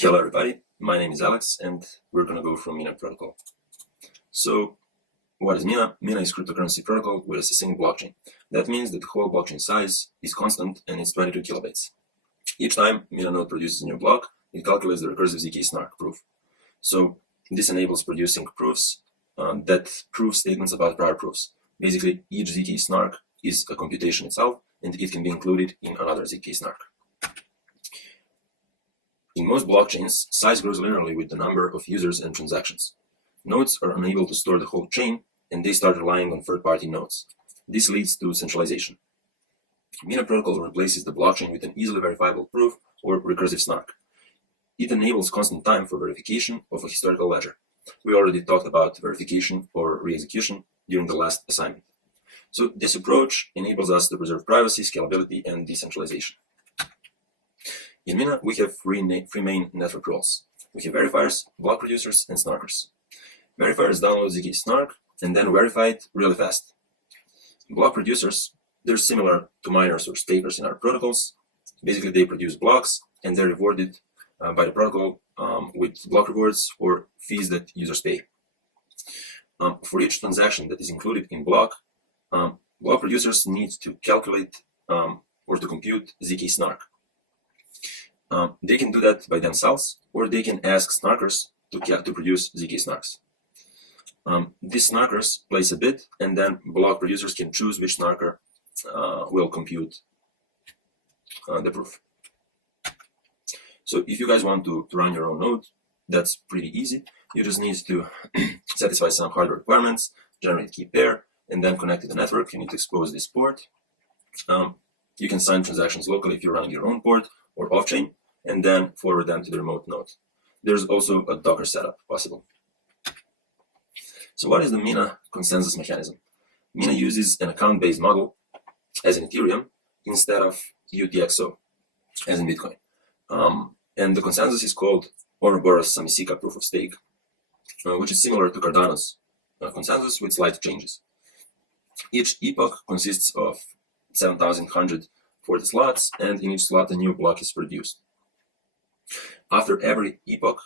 Hello everybody, my name is Alex and we're going to go through Mina protocol. So what is Mina? Mina is cryptocurrency protocol with a succinct blockchain. That means that the whole blockchain size is constant and it's 22 kilobytes. Each time Mina node produces a new block, it calculates the recursive zk snark proof. So this enables producing proofs that prove statements about prior proofs. Basically, each zk snark is a computation itself and it can be included in another zk snark. In most blockchains, size grows linearly with the number of users and transactions. Nodes are unable to store the whole chain, and they start relying on third-party nodes. This leads to centralization. Mina protocol replaces the blockchain with an easily verifiable proof or recursive snark. It enables constant time for verification of a historical ledger. We already talked about verification or re-execution during the last assignment. So this approach enables us to preserve privacy, scalability, and decentralization. In Mina, we have three main network roles. We have verifiers, block producers, and snarkers. Verifiers download zk snark and then verify it really fast. Block producers, they're similar to miners or stakers in our protocols. Basically, they produce blocks and they're rewarded by the protocol with block rewards or fees that users pay. For each transaction that is included in block producers need to calculate or to compute zk snark. They can do that by themselves, or they can ask snarkers to produce zk snarks. These snarkers place a bid, and then block producers can choose which snarker will compute the proof. So if you guys want to run your own node, that's pretty easy. You just need to satisfy some hardware requirements, generate key pair, and then connect to the network. You need to expose this port. You can sign transactions locally if you're running your own port or off-chain, and then forward them to the remote node. There's also a Docker setup possible. So what is the Mina consensus mechanism? Mina uses an account-based model, as in Ethereum, instead of UTXO, as in Bitcoin. And the consensus is called Ouroboros Samisika proof of stake, which is similar to Cardano's consensus with slight changes. Each epoch consists of 7,140 slots, and in each slot a new block is produced. After every epoch,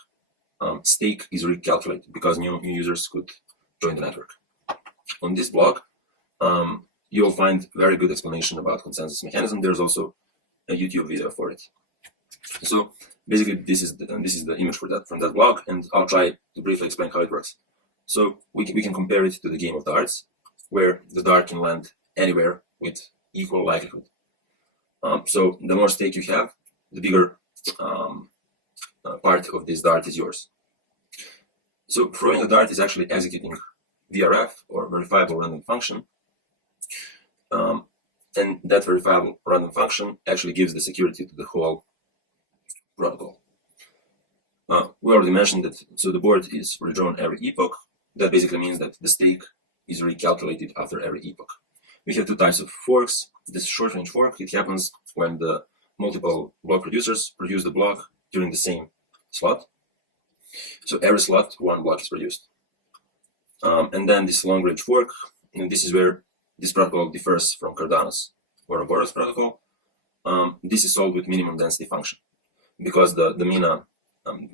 stake is recalculated because new users could join the network. On this blog, you'll find very good explanation about consensus mechanism. There's also a YouTube video for it. So basically, this is the image for that from that blog, and I'll try to briefly explain how it works. So we can compare it to the game of darts, where the dart can land anywhere with equal likelihood. So the more stake you have, the bigger part of this dart is yours. So throwing a dart is actually executing VRF, or verifiable random function, and that verifiable random function actually gives the security to the whole protocol. We already mentioned that, so the board is redrawn every epoch. That basically means that the stake is recalculated after every epoch. We have two types of forks. This short-range fork, it happens when the multiple block producers produce the block during the same slot. So every slot, one block is produced. And then this long-range fork, and this is where this protocol differs from Cardano's Ouroboros protocol. This is solved with minimum density function, because the Mina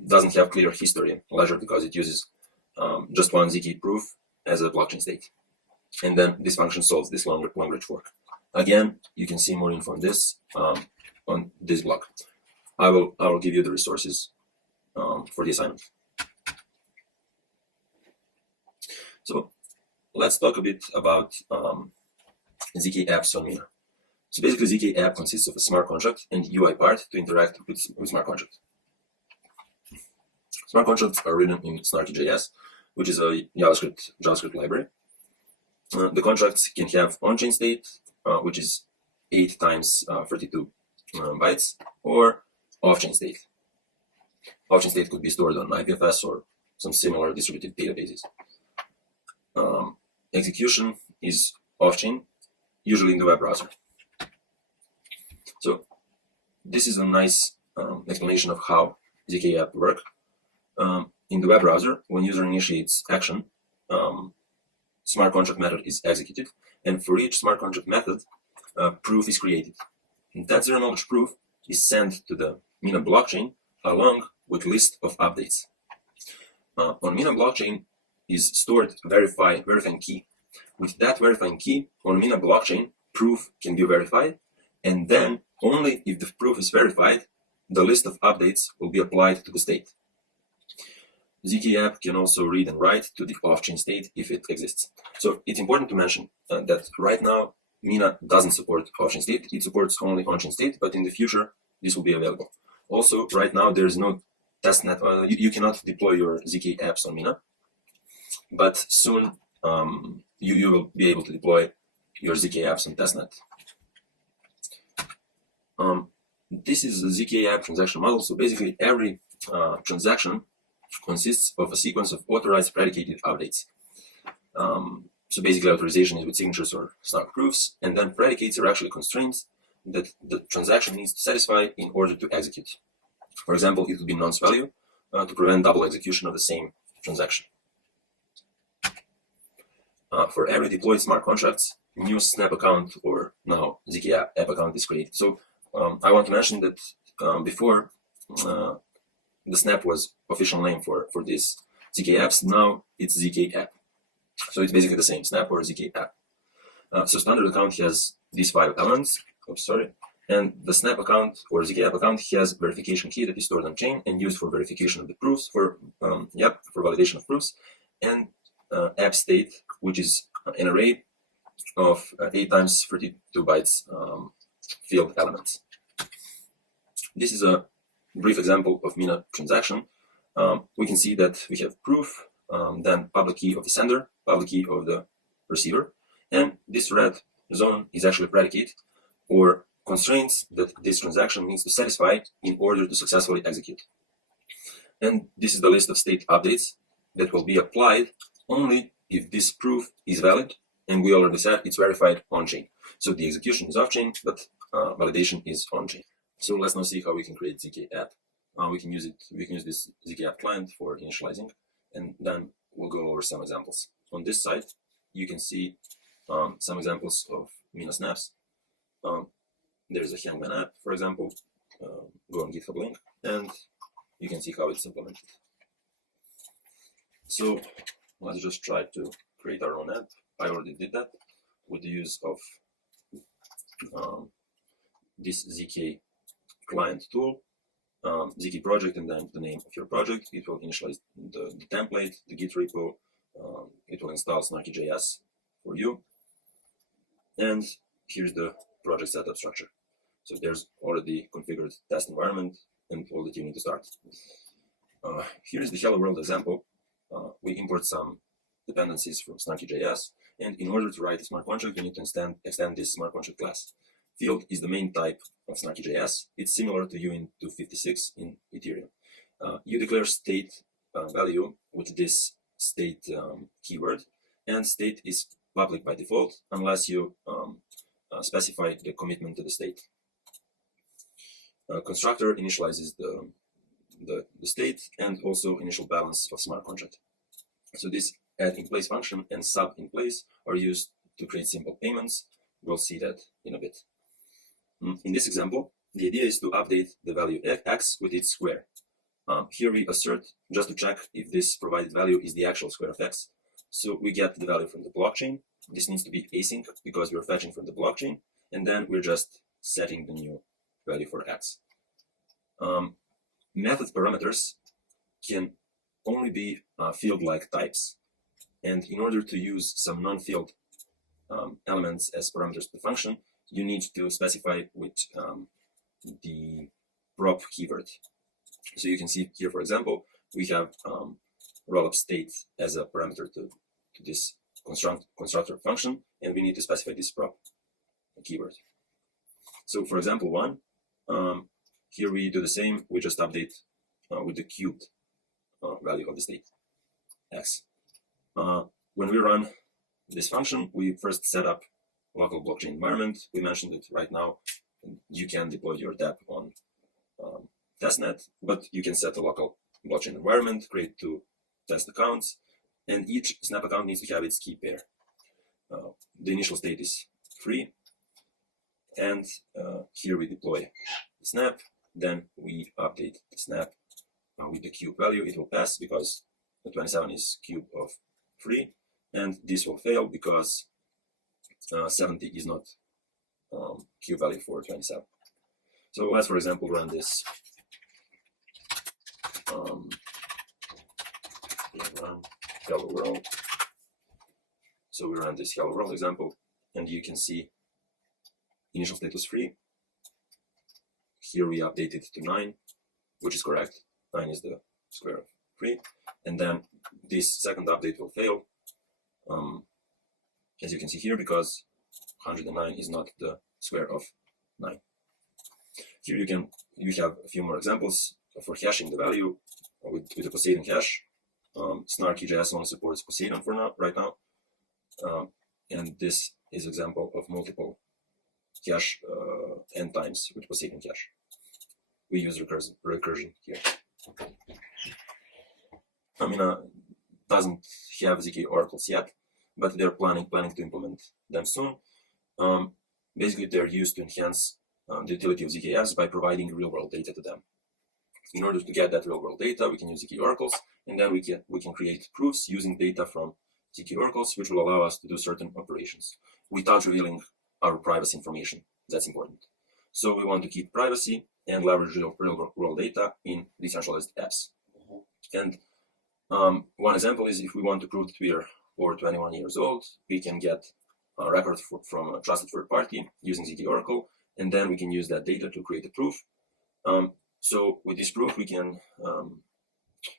doesn't have clear history ledger because it uses just one zk proof as a blockchain state. And then this function solves this long-range fork. Again, you can see more info on this on this blog. I will give you the resources for the assignment. So let's talk a bit about zkApps on Mina. So basically, zkApp consists of a smart contract and UI part to interact with smart contract. Smart contracts are written in Snarky.js, which is a JavaScript library. The contracts can have on-chain state, which is 8 times 32 bytes, or off-chain state. Off-chain state could be stored on IPFS or some similar distributed databases. Execution is off-chain, usually in the web browser. So this is a nice explanation of how zkApp work. In the web browser, when user initiates action, smart contract method is executed, and for each smart contract method, proof is created. And that zero-knowledge proof is sent to the Mina blockchain along with list of updates. On Mina blockchain is stored verifying key. With that verifying key on Mina blockchain, proof can be verified, and then only if the proof is verified, the list of updates will be applied to the state. ZkApp can also read and write to the off-chain state if it exists. So it's important to mention that right now Mina doesn't support off-chain state, it supports only on-chain state, but in the future this will be available. Also, right now there is no testnet, you cannot deploy your zkApps on Mina, but soon you will be able to deploy your zkApps on testnet. This is the zkApp transaction model. So basically every transaction consists of a sequence of authorized predicated updates. So basically authorization is with signatures or snark proofs, and then predicates are actually constraints that the transaction needs to satisfy in order to execute. For example, it would be nonce value to prevent double execution of the same transaction. For every deployed smart contracts, new Snap account or now zkApp account is created. So I want to mention that before the Snap was official name for this zkApps, now it's zkApp. So it's basically the same, Snap or zkApp. So standard account has these 5 elements. Oops, sorry. And the Snap account or zkApp account has verification key that is stored on chain and used for verification of the proofs, for validation of proofs, and app state, which is an array of 8 times 32 bytes field elements. This is a brief example of Mina transaction. We can see that we have proof, then public key of the sender, public key of the receiver, and this red zone is actually a predicate or constraints that this transaction needs to satisfy in order to successfully execute. And this is the list of state updates that will be applied only if this proof is valid, and we already said it's verified on-chain. So the execution is off-chain, but validation is on-chain. So let's now see how we can create zkApp. We can use this zkApp client for initializing, and then we'll go over some examples. On this side, you can see some examples of Mina snaps. There's a Hangman app, for example. Go on GitHub link, and you can see how it's implemented. So let's just try to create our own app. I already did that with the use of this zk client tool, zk project, and then the name of your project. It will initialize the template, the Git repo. It will install snarky.js for you. And here's the project setup structure. So there's already configured test environment and all that you need to start. Here is the hello world example. We import some dependencies from snarky.js, and in order to write a smart contract, you need to extend this smart contract class. Field is the main type of snarky.js. It's similar to U256 in Ethereum. You declare state value with this state keyword, and state is public by default unless you specify the commitment to the state. Constructor initializes the state and also initial balance of smart contract. So this add in place function and sub in place are used to create simple payments. We'll see that in a bit. In this example, the idea is to update the value x with its square. Here we assert just to check if this provided value is the actual square of x. So we get the value from the blockchain. This needs to be async because we're fetching from the blockchain, and then we're just setting the new value for x. Method parameters can only be field-like types, and in order to use some non-field elements as parameters to the function, you need to specify with the prop keyword. So you can see here, for example, we have rollup state as a parameter to this constructor function, and we need to specify this prop keyword. So for example 1, here we do the same, we just update with the cubed value of the state, x. When we run this function, we first set up local blockchain environment. We mentioned that right now you can deploy your dApp on testnet, but you can set a local blockchain environment, create 2 test accounts, and each Snap account needs to have its key pair. The initial state is free, and here we deploy the Snap, then we update the Snap with the cube value, it will pass because the 27 is cube of 3, and this will fail because 70 is not cube value for 27. So let's, for example, run this. Run hello world. So we run this hello world example, and you can see initial state was 3. Here we update it to 9, which is correct. 9 is the square of 3. And then this second update will fail, as you can see here, because 109 is not the square of 9. Here you have a few more examples for hashing the value with the Poseidon hash. Snarky.js only supports Poseidon for now, right now. And this is example of multiple hash n times with Poseidon hash. We use recursion here. Mina doesn't have zk oracles yet, but they're planning to implement them soon. Basically, they're used to enhance the utility of zkApps by providing real-world data to them. In order to get that real-world data, we can use zk oracles, and then we can create proofs using data from zk oracles, which will allow us to do certain operations without revealing our privacy information. That's important. So we want to keep privacy and leverage real-world data in decentralized apps. And one example is if we want to prove that we are over 21 years old, we can get a record from a trusted third party using zk oracle, and then we can use that data to create a proof. So with this proof, we can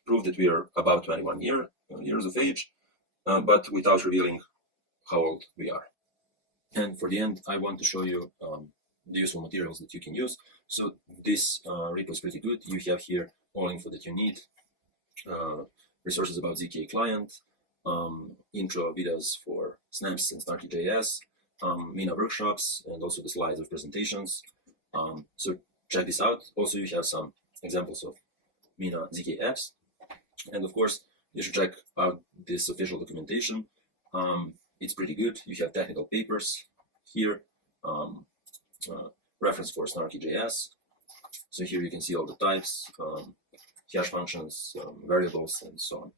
prove that we are about 21 years of age, but without revealing how old we are. And for the end, I want to show you the useful materials that you can use. So this repo is pretty good. You have here all info that you need, resources about zk client, intro videos for snaps and Snarky.js, Mina workshops, and also the slides of presentations. So check this out. Also, you have some examples of Mina zkApps. And of course, you should check out this official documentation. It's pretty good. You have technical papers here, reference for Snarky.js. So here you can see all the types, hash functions, variables, and so on.